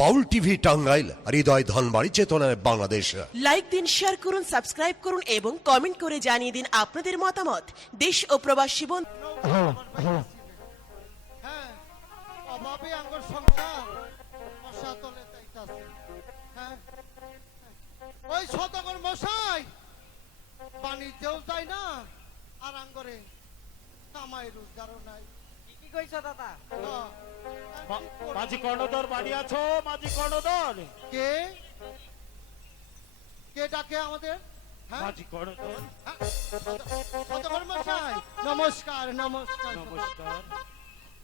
বাউল TV Tangail হৃদয় ধনবাড়ি চেতনায় Bangladesh. Like দিন share করুন সাবস্ক্রাইব করুন এবং কমেন্ট করে জানিয়ে দিন আপনাদের মতামত। দেশ ও প্রবাসী বন্ধু হ্যাঁ হ্যাঁ ওই শতকর মশাই বাণিজ্যও যায় না আর আঙ্গরে কামাই রোজগারও নাই। কইছো দাদা? মাঝি কর্ণধর বাড়ি আছো? মাঝি কর্ণধর? কে? কে ডাকে আমাদের? হ্যাঁ? মাঝি কর্ণধর। হ্যাঁ? মশাই? নমস্কার নমস্কার। নমস্কার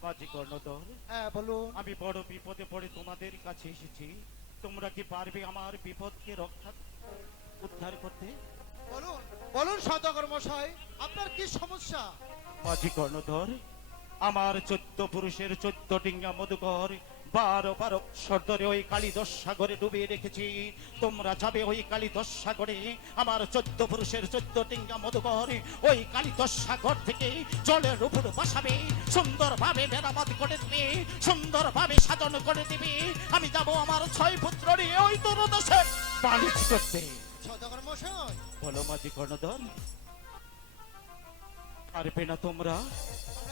মাঝি কর্ণধর। হ্যাঁ বলুন। আমি বড় বিপদে পড়ে তোমাদের কাছে এসেছি। তোমরা কি পারবে আমার বিপদকে রক্ষা উদ্ধার করতে? বলুন বলুন শতকর মশাই আপনার কি সমস্যা? মাঝি কর্ণধর আমার চোদ্দ পুরুষের চোদ্দ ডিঙ্গা মধুকর বারো বারো সর্দরে ওই কালীদশ সাগরে ডুবিয়ে রেখেছি। তোমরা যাবে ওই কালীদশ সাগরে আমার চোদ্দ পুরুষের চোদ্দ ডিঙ্গা মধুকর ওই কালীদশ সাগর থেকে জলের উপর বসাবে সুন্দরভাবে মেরামত করে দিবে সুন্দরভাবে সাধন করে দিবে। আমি যাব আমার ছয় পুত্র নিয়ে ওই দূরদেশে বাণিজ্য করতে। বলো মাঝি কর্ণধর পারবে না তোমরা?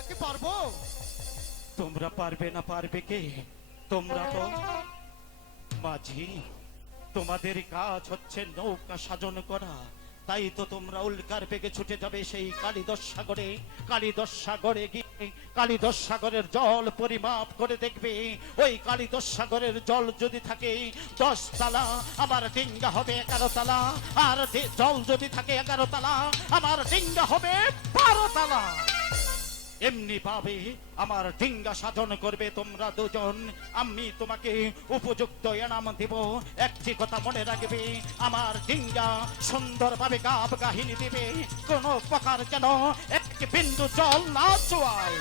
কি পারব? তোমরা পারবে না পারবে কে? তোমরা তো মাঝি। তোমাদের কাজ হচ্ছে নৌকা সাজন করা। তাই তো তোমরা উল্কার বেগে ছুটে যাবে সেই কালীদশ সাগরে। কালীদশ সাগরে গিয়ে কালীদশ সাগরের জল পরিমাপ করে দেখবে। ওই কালীদশ সাগরের জল যদি থাকে, দশ তালা আমার ডিঙ্গা হবে এগারো তালা। আর জল যদি থাকে এগারো তালা, আমার ডিঙ্গা হবে বারো তালা। এমনি ভাবে আমার ডিঙ্গা সাধন করবে তোমরা দুজন। আমি তোমাকে উপযুক্ত এনাম দেব একটি কথা মনে রাখবে আমার ডিঙ্গা সুন্দরভাবে গাব গাহিনী দিবে। কোন প্রকার যেন একটি বিন্দু জল না চুয়ায়।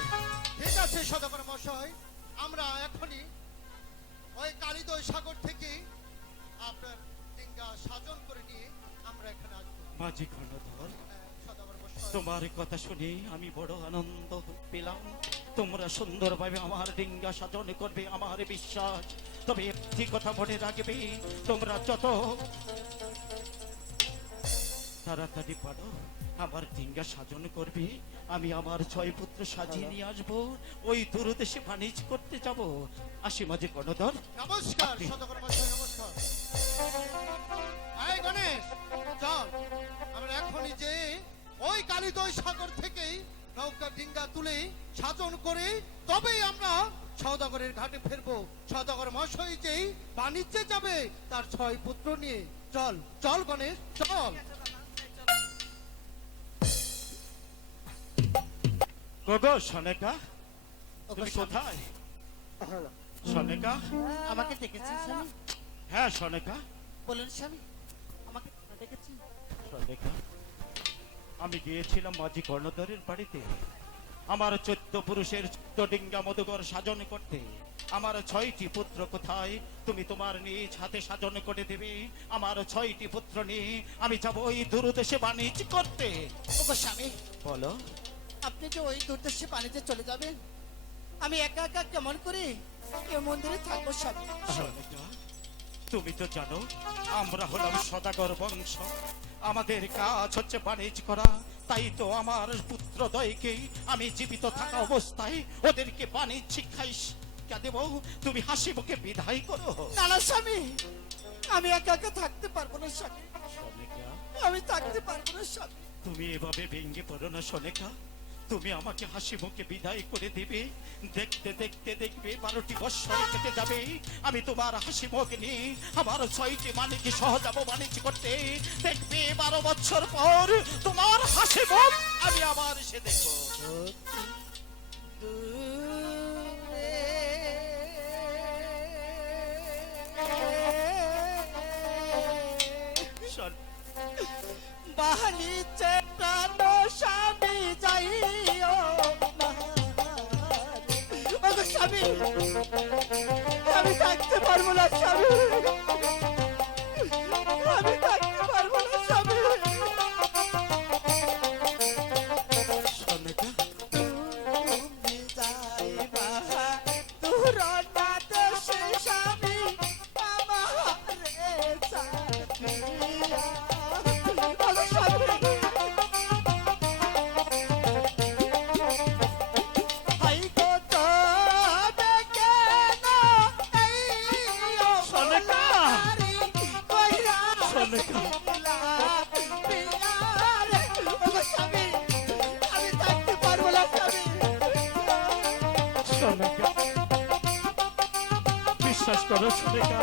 ঠিক আছে শতকর মশাই আমরা এখনই ওই কালিদয় সাগর থেকে আপনার ডিঙ্গা সাজন করে নিয়ে আমরা এখানে আসব। মাঝি খণ্ডধর তোমার কথা শুনে আমি বড় আনন্দ পেলাম। তোমরা সুন্দরভাবে আমার ডিঙ্গা সাধন করবে আমার বিশ্বাস। তবে একটি কথা মনে রাখবে তোমরা যত তাড়াতাড়ি পারো আমার ডিঙ্গা সাজন করবে। আমি আমার ছয় পুত্র সাজিয়ে নিয়ে আসব ওই দূরদেশে বাণিজ্য করতে যাব। আসি মাঝে কর্ণধর নমস্কার ওই কালিদয় সাগর থেকেই নৌকা ডিঙ্গা তুলে সাজন করে তবেই আমরা সৌদাগরের ঘাটে ফিরবো। সৌদাগর মশাই যেই বাণিজ্যে যাবে তার ছয় পুত্র নিয়ে। চল চল গণেশ চল। গগো সনেকা তুমি কোথায়? সনেকা? আমাকে স্বামী? হ্যাঁ সনেকা। বলুন স্বামী। আমি গিয়েছিলাম মাঝি কর্ণধরের বাড়িতে। আমার চোদ্দ পুরুষের চোদ্দ ডিঙ্গা মধুকর সাজন করতে। আমার ছয়টি পুত্র কোথায়? তুমি তোমার নিজ হাতে সাজন করে দেবে। আমার ছয়টি পুত্র নিয়ে আমি যাব ওই দূরদেশে বাণিজ্য করতে। ওগো স্বামী বলো। আপনি যে ওই দুর্দেশে পানিতে চলে যাবেন আমি একা একা কেমন করে এ মন্দিরে থাকব স্বামী? তুমি তো জানো আমরা হলাম সদাগর বংশ। আমাদের কাজ হচ্ছে বাণিজ্য করা। তাই তো আমার পুত্রদয়কে আমি জীবিত থাকা অবস্থায় ওদেরকে বাণিজ্য শিক্ষাই শিক্ষা দেব। তুমি হাসি মুখে বিদায় করো। না না স্বামী আমি একা একা থাকতে পারব না স্বামী। আমি থাকতে পারব না স্বামী। তুমি এভাবে ভেঙে পড়ো না সনেকা তুমি আমাকে হাসি মুখে বিদায় করে দিবে। দেখতে দেখতে, দেখবে বারোটি বৎসর কেটে যাবে। আমি তোমার হাসি মুখ নিয়ে আমার ছয়টি মানিকে সহ যাব বাণিজ্য করতে। দেখবে বারো বছর পর তোমার হাসি মুখ আমি আবার সে দেখব। ওগো আমি থাকতে পারব না স্বামী। বিশ্বাস করো সোনিকা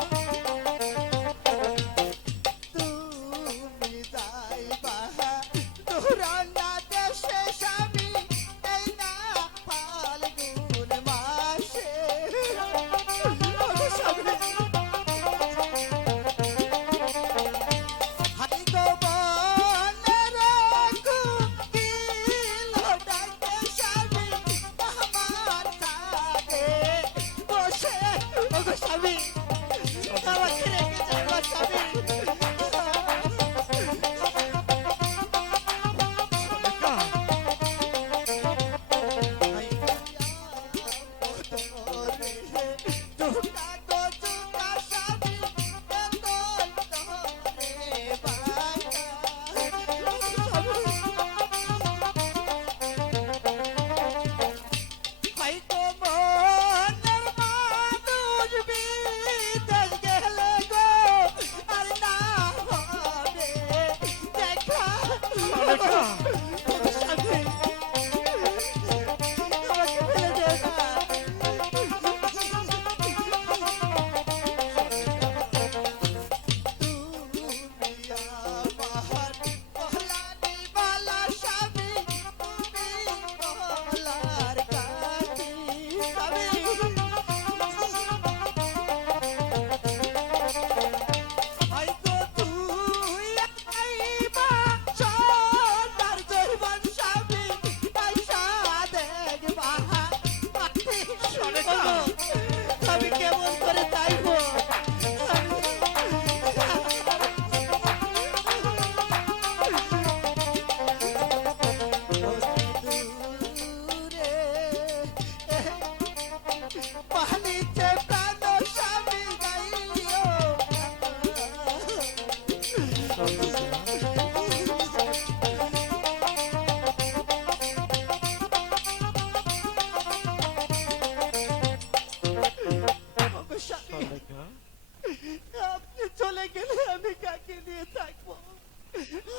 আপনি চলে গেলে আমি কাকে নিয়ে থাকব?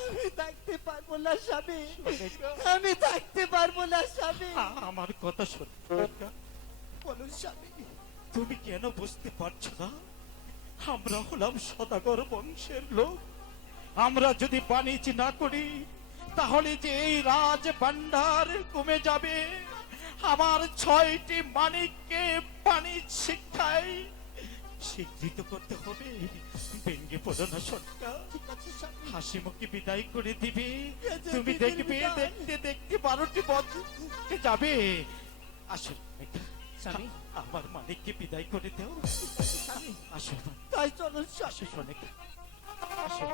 আমি থাকতে পারব না স্বামী। আমি থাকতে পারব না স্বামী। আমার কথা শোন। বলুন স্বামী। তুমি কেন বুঝতে পারছ না? আমরা হলাম সদাগর বংশের লোক। আমরা যদি বাণিজ্য না করি তাহলে যে এই রাজ ভান্ডার কমে যাবে। আমার ছয়টি মানিককে বাণিজ্য শিক্ষায় স্বীকৃত করতে হবে। ভেঙ্গে পড়ো না সরকার। হাসি মুখে বিদায় করে দিবে। তুমি দেখবে দেখতে দেখতে বারোটি বছর যাবে। আসো মেঘা, স্বামী। আমার মানিককে বিদায় করে দেও স্বামী আসো তাই চলো আসো সোনিকা আসো